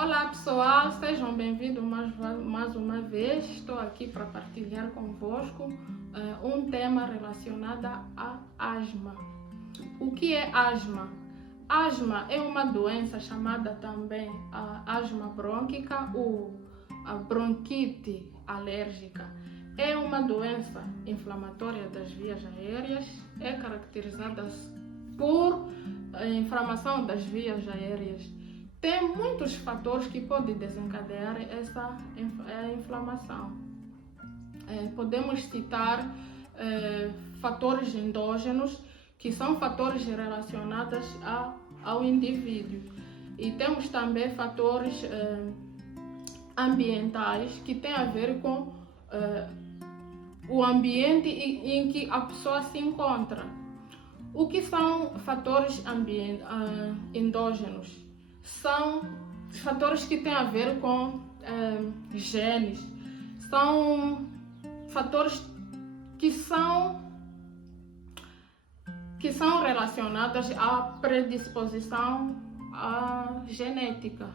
Olá pessoal, sejam bem-vindos mais uma vez. Estou aqui para partilhar convosco um tema relacionado à asma. O que é asma? Asma é uma doença chamada também asma brônquica ou a bronquite alérgica. É uma doença inflamatória das vias aéreas, é caracterizada por inflamação das vias aéreas. Tem muitos fatores que podem desencadear essa inflamação. Podemos citar fatores endógenos, que são fatores relacionados ao indivíduo. E temos também fatores ambientais, que têm a ver com o ambiente em que a pessoa se encontra. O que são fatores endógenos? São fatores que têm a ver com genes, são fatores que são relacionados à predisposição à genética.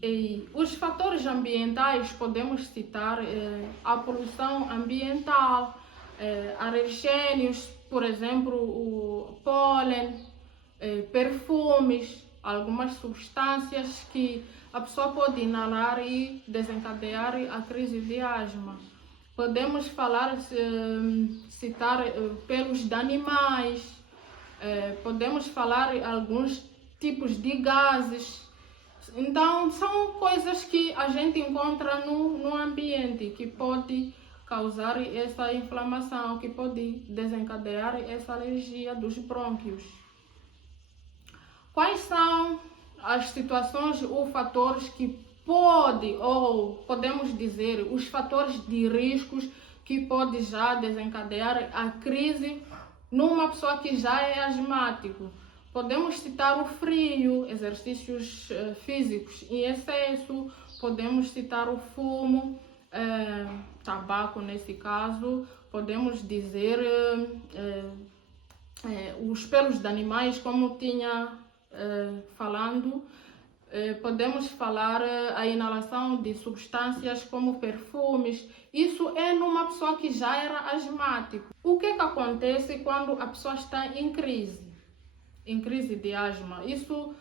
E os fatores ambientais podemos citar a poluição ambiental, alergênios, por exemplo, o pólen, perfumes, algumas substâncias que a pessoa pode inalar e desencadear a crise de asma. Podemos citar pelos de animais, podemos falar alguns tipos de gases. Então, são coisas que a gente encontra no ambiente que pode causar essa inflamação, que pode desencadear essa alergia dos brônquios. Quais são as situações ou fatores que podemos dizer, os fatores de riscos que pode já desencadear a crise numa pessoa que já é asmático? Podemos citar o frio, exercícios físicos em excesso, podemos citar o fumo, tabaco nesse caso, podemos dizer os pelos de animais, como tinha falando, podemos falar a inalação de substâncias como perfumes. Isso é numa pessoa que já era asmático. O que acontece quando a pessoa está em crise de asma? Isso,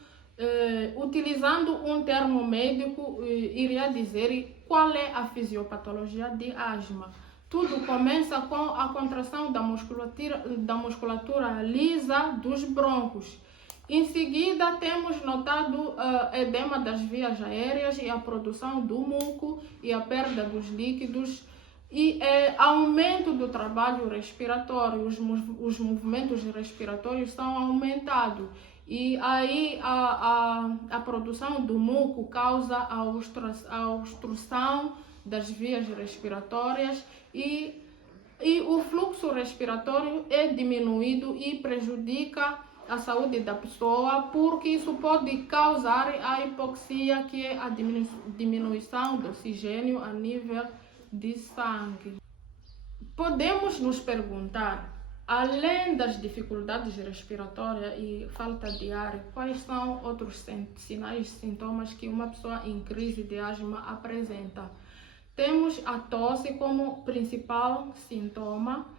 utilizando um termo médico, iria dizer qual é a fisiopatologia de asma. Tudo começa com a contração da musculatura lisa dos brônquios. Em seguida, temos notado edema das vias aéreas e a produção do muco e a perda dos líquidos e aumento do trabalho respiratório. Os movimentos respiratórios são aumentados e aí a produção do muco causa a obstrução das vias respiratórias e o fluxo respiratório é diminuído e prejudica a saúde da pessoa, porque isso pode causar a hipoxia, que é a diminuição do oxigênio a nível de sangue. Podemos nos perguntar, além das dificuldades respiratórias e falta de ar, quais são outros sinais e sintomas que uma pessoa em crise de asma apresenta? Temos a tosse como principal sintoma.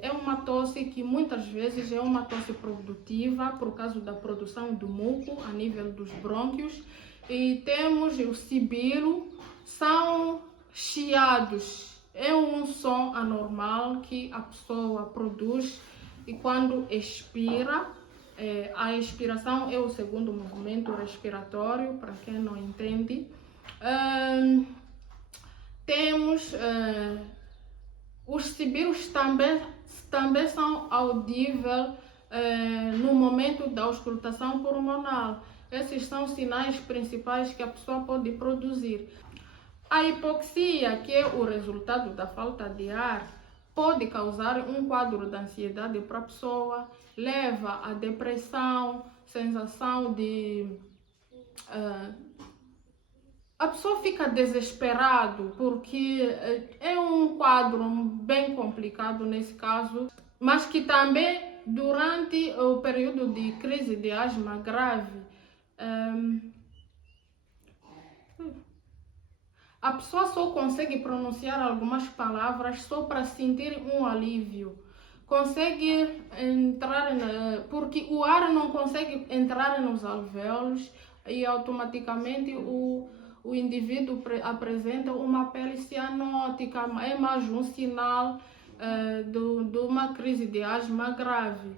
É uma tosse que muitas vezes é uma tosse produtiva por causa da produção do muco a nível dos brônquios. E temos o sibilo, são chiados, é um som anormal que a pessoa produz e quando expira, a expiração é o segundo movimento respiratório, para quem não entende. Temos os sibilos também são audíveis no momento da auscultação pulmonar. Esses são sinais principais que a pessoa pode produzir. A hipoxia, que é o resultado da falta de ar, pode causar um quadro de ansiedade para a pessoa, leva à depressão, sensação de a pessoa fica desesperada, porque é um quadro bem complicado nesse caso, mas que também durante o período de crise de asma grave, a pessoa só consegue pronunciar algumas palavras só para sentir um alívio. Consegue entrar, porque o ar não consegue entrar nos alvéolos e automaticamente o indivíduo apresenta uma pele cianótica. É mais um sinal de uma crise de asma grave.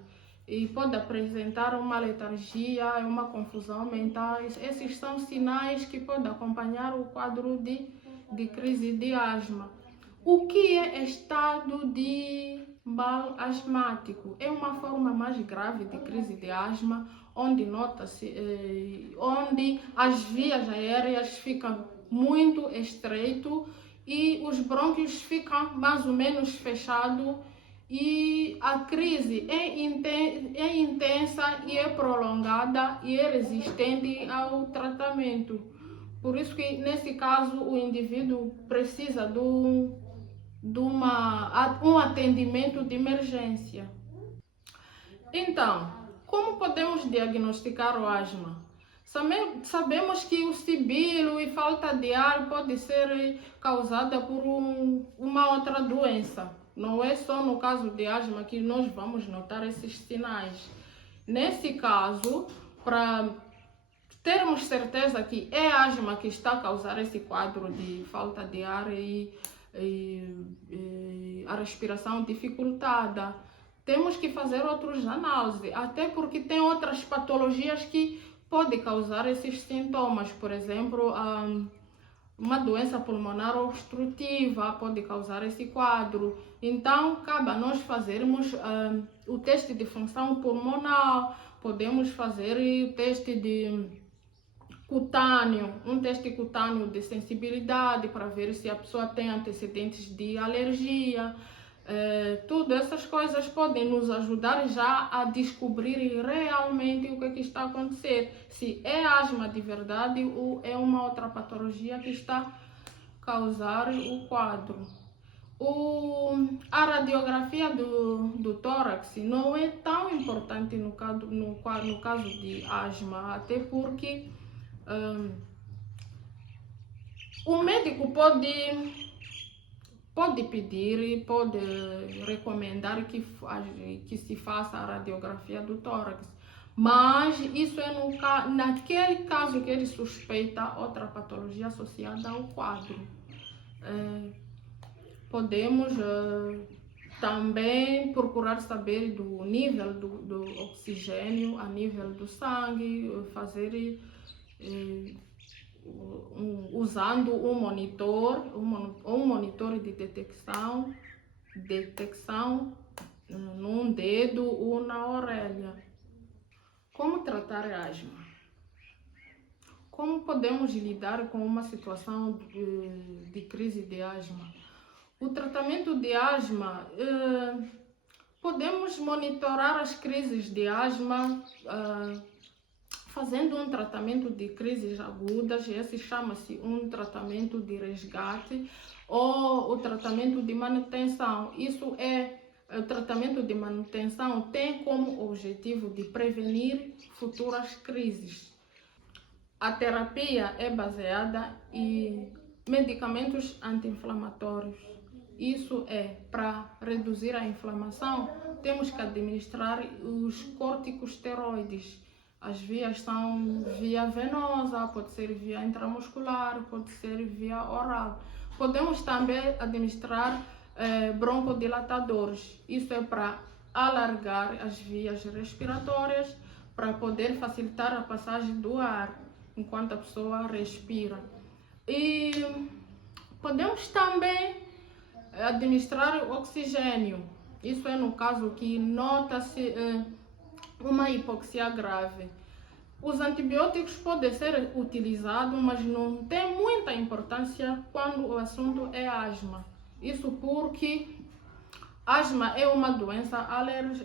E pode apresentar uma letargia, uma confusão mental. Esses são sinais que podem acompanhar o quadro de crise de asma. O que é estado de mal asmático? É uma forma mais grave de crise de asma, onde nota-se, onde as vias aéreas ficam muito estreitas e os brônquios ficam mais ou menos fechados. E a crise é intensa e é prolongada e é resistente ao tratamento. Por isso que, nesse caso, o indivíduo precisa de um atendimento de emergência. Então, como podemos diagnosticar o asma? Sabemos que o sibilo e falta de ar pode ser causada por uma outra doença. Não é só no caso de asma que nós vamos notar esses sinais. Nesse caso, para termos certeza que é asma que está a causar esse quadro de falta de ar e a respiração dificultada, temos que fazer outras análises, até porque tem outras patologias que podem causar esses sintomas. Por exemplo, uma doença pulmonar obstrutiva pode causar esse quadro. Então, cabe a nós fazermos o teste de função pulmonar, podemos fazer o teste de cutâneo, um teste cutâneo de sensibilidade para ver se a pessoa tem antecedentes de alergia. Todas essas coisas podem nos ajudar já a descobrir realmente o que está a acontecer. Se é asma de verdade ou é uma outra patologia que está a causar o quadro. A radiografia do tórax não é tão importante no caso de asma, até porque o médico pode pedir, pode recomendar que se faça a radiografia do tórax, mas isso é naquele caso que ele suspeita outra patologia associada ao quadro. Podemos também procurar saber do nível do oxigênio a nível do sangue, fazer usando um monitor de detecção num dedo ou na orelha. Como tratar a asma? Como podemos lidar com uma situação de crise de asma? O tratamento de asma, podemos monitorar as crises de asma fazendo um tratamento de crises agudas. Esse chama-se um tratamento de resgate ou o tratamento de manutenção. O tratamento de manutenção tem como objetivo de prevenir futuras crises. A terapia é baseada em medicamentos anti-inflamatórios. Isso é para reduzir a inflamação, temos que administrar os corticosteroides. As vias são via venosa, pode ser via intramuscular, pode ser via oral. Podemos também administrar broncodilatadores. Isso é para alargar as vias respiratórias, para poder facilitar a passagem do ar enquanto a pessoa respira. E podemos também administrar oxigênio. Isso é no caso que nota-se uma hipoxia grave. Os antibióticos podem ser utilizados, mas não tem muita importância quando o assunto é asma. Isso porque asma é uma doença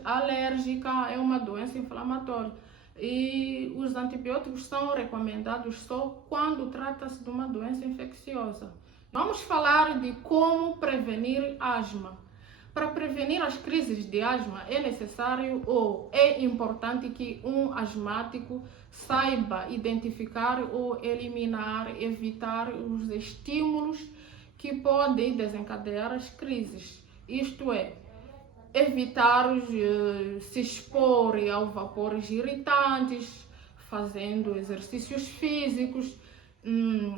alérgica, é uma doença inflamatória. E os antibióticos são recomendados só quando trata-se de uma doença infecciosa. Vamos falar de como prevenir asma. Para prevenir as crises de asma é necessário ou é importante que um asmático saiba identificar ou eliminar, evitar os estímulos que podem desencadear as crises. Isto é, evitar se expor a vapores irritantes, fazendo exercícios físicos,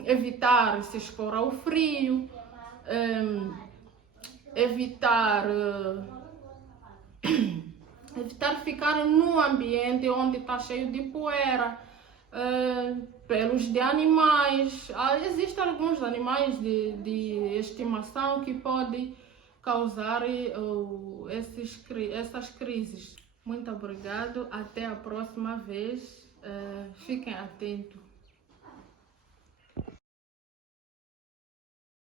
evitar se expor ao frio, evitar ficar num ambiente onde está cheio de poeira, pelos de animais. Existem alguns animais de estimação que podem causar essas crises. Muito obrigado, até a próxima vez. Fiquem atentos.